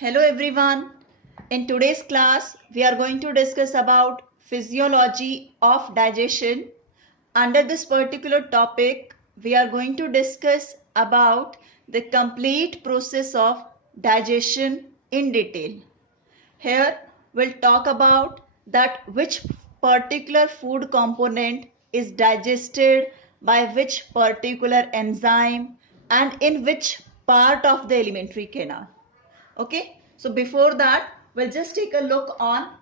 Hello everyone. In today's class, we are going to discuss about physiology of digestion. Under this particular topic, we are going to discuss about the complete process of digestion in detail. Here, we'll talk about that which particular food component is digested by which particular enzyme and in which part of the alimentary canal. Okay, so before that we'll just take a look on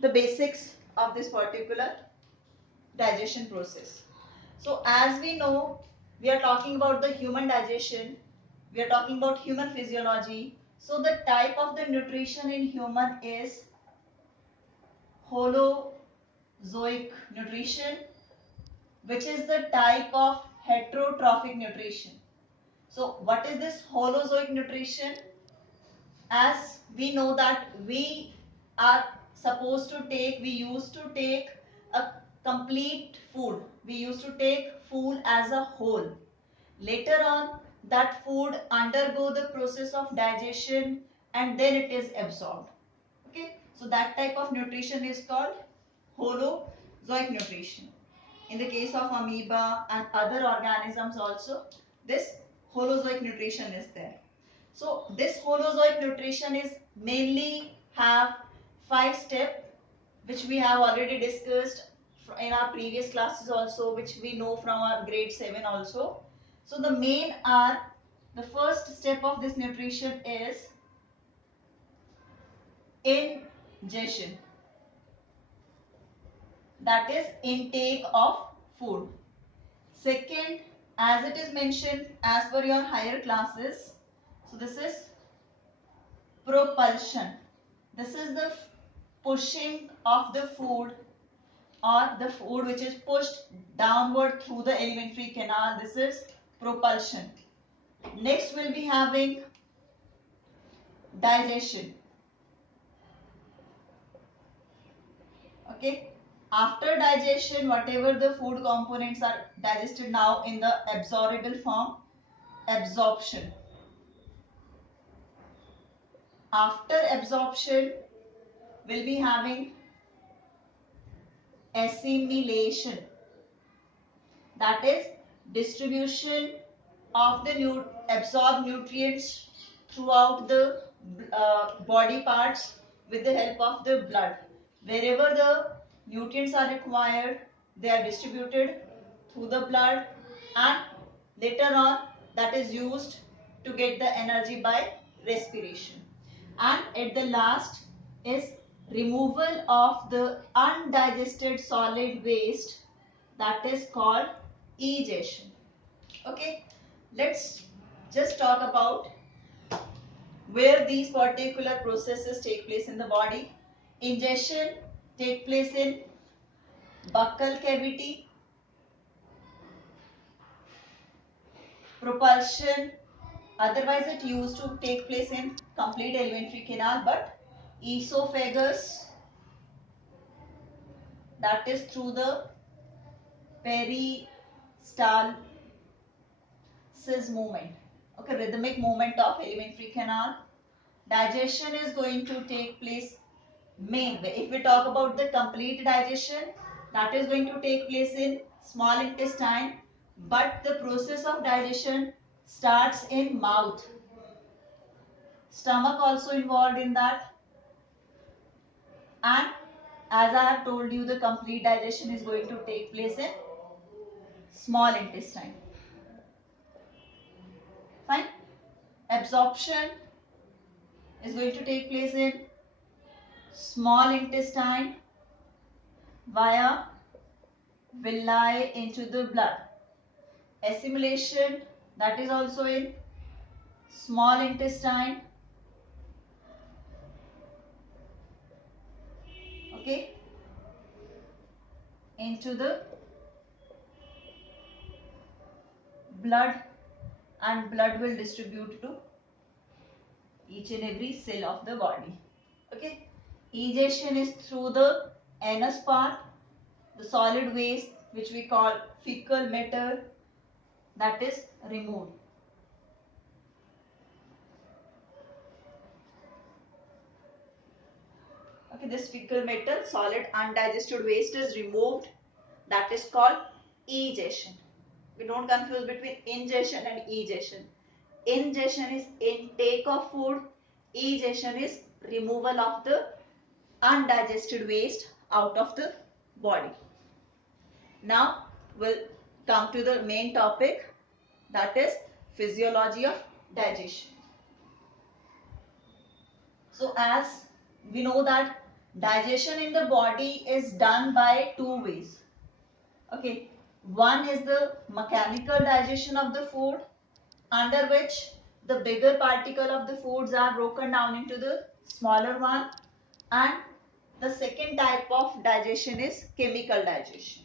the basics of this particular digestion process. So as we know, we are talking about the human digestion, we are talking about human physiology. So the type of the nutrition in human is holozoic nutrition, which is the type of heterotrophic nutrition. So what is this holozoic nutrition? As we know that we are supposed to take, we used to take a complete food, we used to take food as a whole. Later on, that food undergo the process of digestion and then it is absorbed. Okay, so that type of nutrition is called holozoic nutrition. In the case of amoeba and other organisms also, this holozoic nutrition is there. So this holozoic nutrition is mainly have 5 steps, which we have already discussed in our previous classes also, which we know from our grade 7 also. So the main are, the first step of this nutrition is ingestion, that is intake of food. Second, as it is mentioned as per your higher classes, so this is propulsion. This is the pushing of the food, or the food which is pushed downward through the alimentary canal. This is propulsion. Next we'll be having digestion. Okay. After digestion, whatever the food components are digested now in the absorbable form, absorption. After absorption, we'll be having assimilation, that is distribution of the absorbed nutrients throughout the body parts with the help of the blood. Wherever the nutrients are required, they are distributed through the blood, and later on that is used to get the energy by respiration. And at the last is removal of the undigested solid waste, that is called egestion. Okay, let's just talk about where these particular processes take place in the body. Ingestion take place in buccal cavity. Propulsion, otherwise it used to take place in complete alimentary canal, but esophagus, that is through the peristalsis movement. Okay, rhythmic movement of alimentary canal. Digestion is going to take place main. If we talk about the complete digestion, that is going to take place in small intestine, but the process of digestion starts in mouth. Stomach also involved in that, and as I have told you, the complete digestion is going to take place in small intestine. Fine. Absorption is going to take place in small intestine via villi into the blood. Assimilation, that is also in small intestine. Okay, into the blood, and blood will distribute to each and every cell of the body. Okay, egestion is through the anus part, the solid waste which we call fecal matter, that is removed. Okay, this fecal matter, solid undigested waste is removed. That is called egestion. We don't confuse between ingestion and egestion. Ingestion is intake of food. Egestion is removal of the undigested waste out of the body. Now we'll come to the main topic, that is physiology of digestion. So as we know that digestion in the body is done by two ways. Okay, one is the mechanical digestion of the food, under which the bigger particle of the foods are broken down into the smaller one, and the second type of digestion is chemical digestion.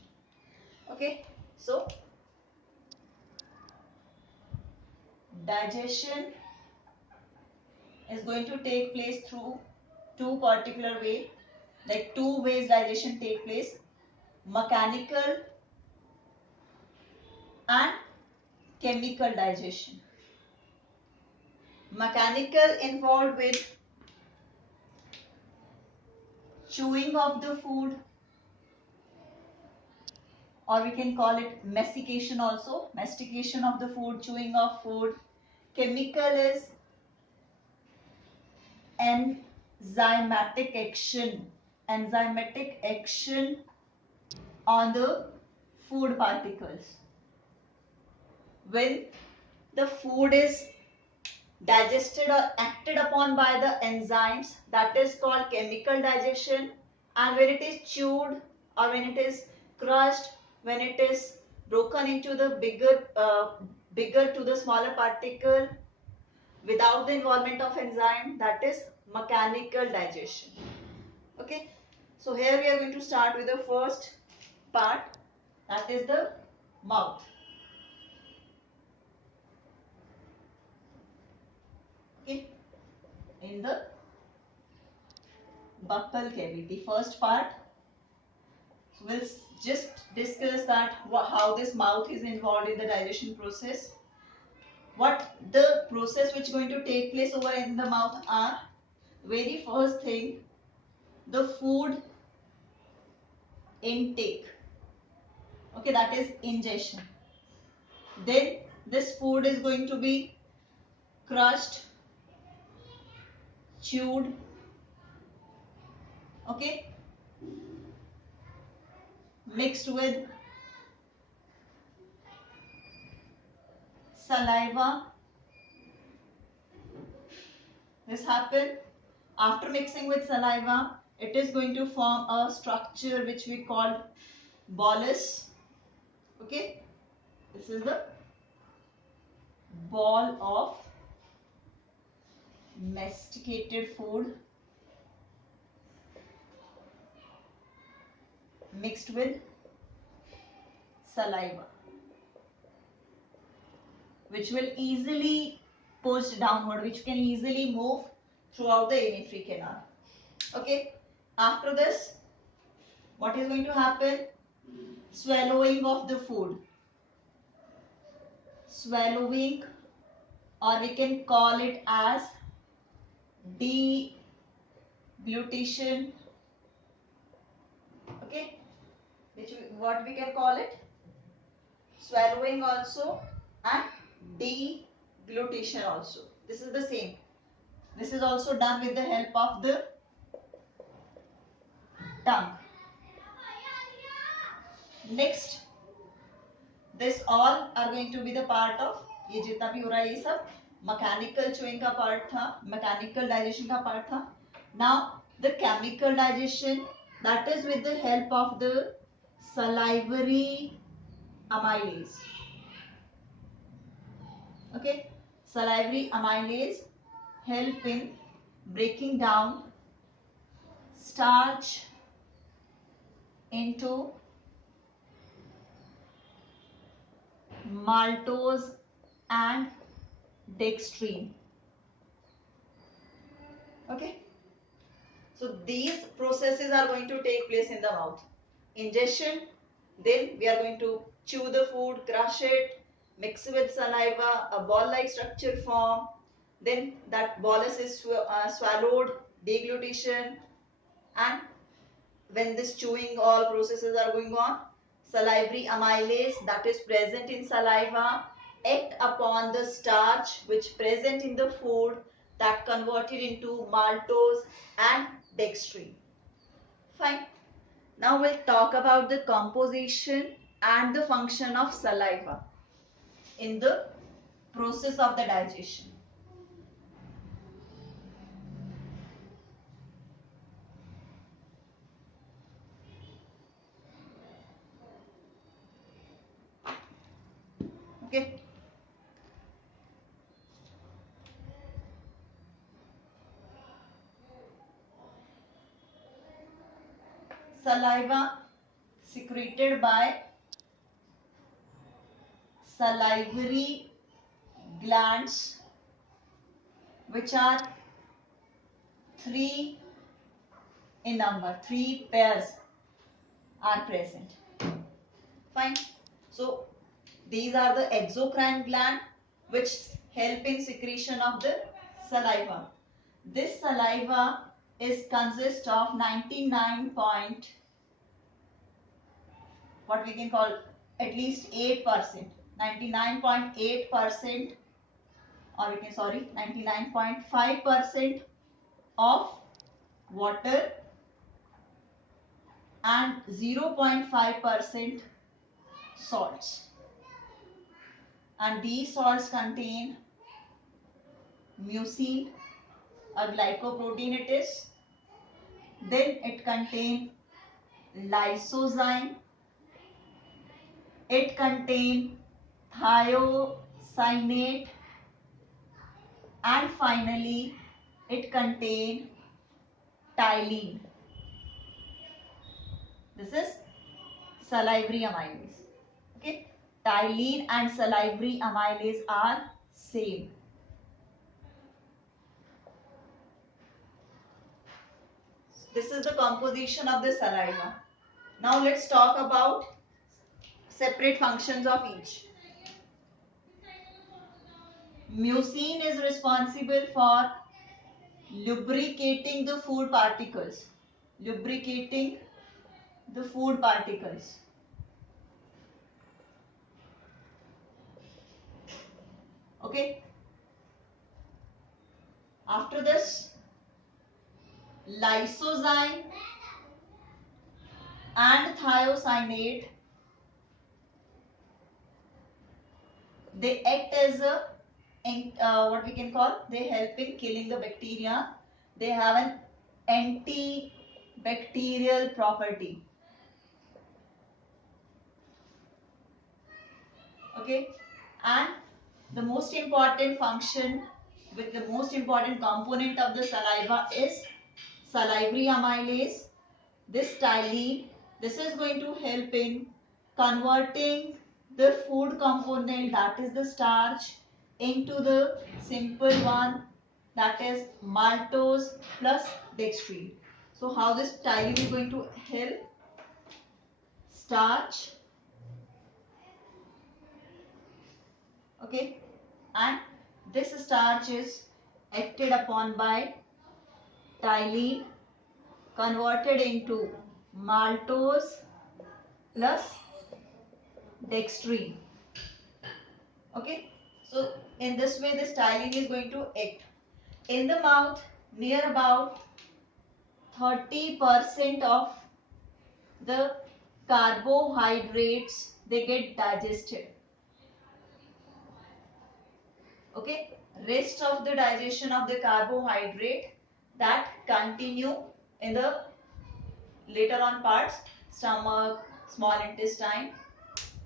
Okay, so digestion is going to take place through two particular way, like two ways digestion take place: mechanical and chemical digestion. Mechanical involved with chewing of the food, or we can call it mastication also, mastication of the food, chewing of food. Chemical is enzymatic action, enzymatic action on the food particles. When the food is digested or acted upon by the enzymes, that is called chemical digestion. And when it is chewed or when it is crushed, when it is broken into the bigger to the smaller particle without the involvement of enzyme, that is mechanical digestion. Okay, so here we are going to start with the first part, that is the mouth. Okay, in the buccal cavity, first part. So we'll just discuss that how this mouth is involved in the digestion process. What the process which is going to take place over in the mouth are: very first thing, the food intake. Okay, that is ingestion. Then this food is going to be crushed, chewed. Okay, mixed with saliva. This happens. After mixing with saliva, it is going to form a structure which we call bolus. Okay, this is the ball of masticated food mixed with saliva, which will easily push downward, which can easily move throughout the alimentary canal. Okay, after this, what is going to happen? Swallowing of the food. Swallowing, or we can call it as deglutition. Okay, what we can call it? Swallowing also, and deglutition also. This is the same. This is also done with the help of the tongue. Next, this all are going to be the part of ये जितना भी हो रहा है ये सब mechanical chewing का part था, mechanical digestion का part था. Now the chemical digestion, that is with the help of the salivary amylase. Okay, salivary amylase help in breaking down starch into maltose and dextrine. Okay, so these processes are going to take place in the mouth. Ingestion, then we are going to chew the food, crush it, mix with saliva, a ball-like structure form. Then that bolus is swallowed, deglutition, And when this chewing all processes are going on, salivary amylase that is present in saliva act upon the starch which present in the food that converted into maltose and dextrine. Fine. Now we'll talk about the composition and the function of saliva in the process of the digestion. Okay. Saliva secreted by salivary glands, which are three in number, three pairs are present. Fine. So these are the exocrine gland which help in secretion of the saliva. This saliva is consist of 99 point, what we can call at least 8%, 99.8%, or we can 99.5% of water and 0.5% salts. And these salts contain mucin, a glycoprotein it is. Then it contains lysozyme. It contains thiocyanate. And finally, it contains ptyalin. This is salivary amylase. Okay, ptyalin and salivary amylase are same. This is the composition of the saliva. Now let's talk about separate functions of each. Mucin is responsible for lubricating the food particles. Lubricating the food particles. Okay. After this, lysozyme and thiocyanate, they act as a what we can call, they help in killing the bacteria. They have an antibacterial property. Okay, and the most important function with the most important component of the saliva is salivary amylase. This ptyalin, this is going to help in converting the food component, that is the starch, into the simple one, that is maltose plus dextrine. So how this ptyalin is going to help? Starch, okay, and this starch is acted upon by ptyalin, converted into maltose plus dextrine. Okay, so in this way this ptyalin is going to act. In the mouth, near about 30% of the carbohydrates they get digested. Okay, rest of the digestion of the carbohydrate that continue in the later on parts, stomach, small intestine.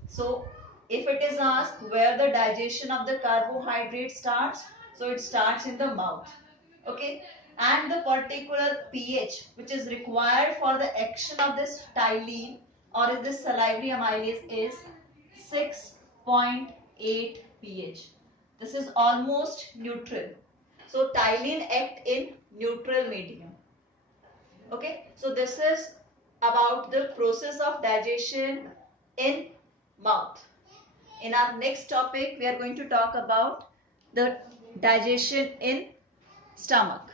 So if it is asked where the digestion of the carbohydrate starts, so it starts in the mouth. Okay, and the particular pH which is required for the action of this ptyalin or this salivary amylase is 6.8 pH. This is almost neutral. So ptyalin act in neutral medium. Okay, so this is about the process of digestion in mouth. In our next topic, we are going to talk about the digestion in stomach.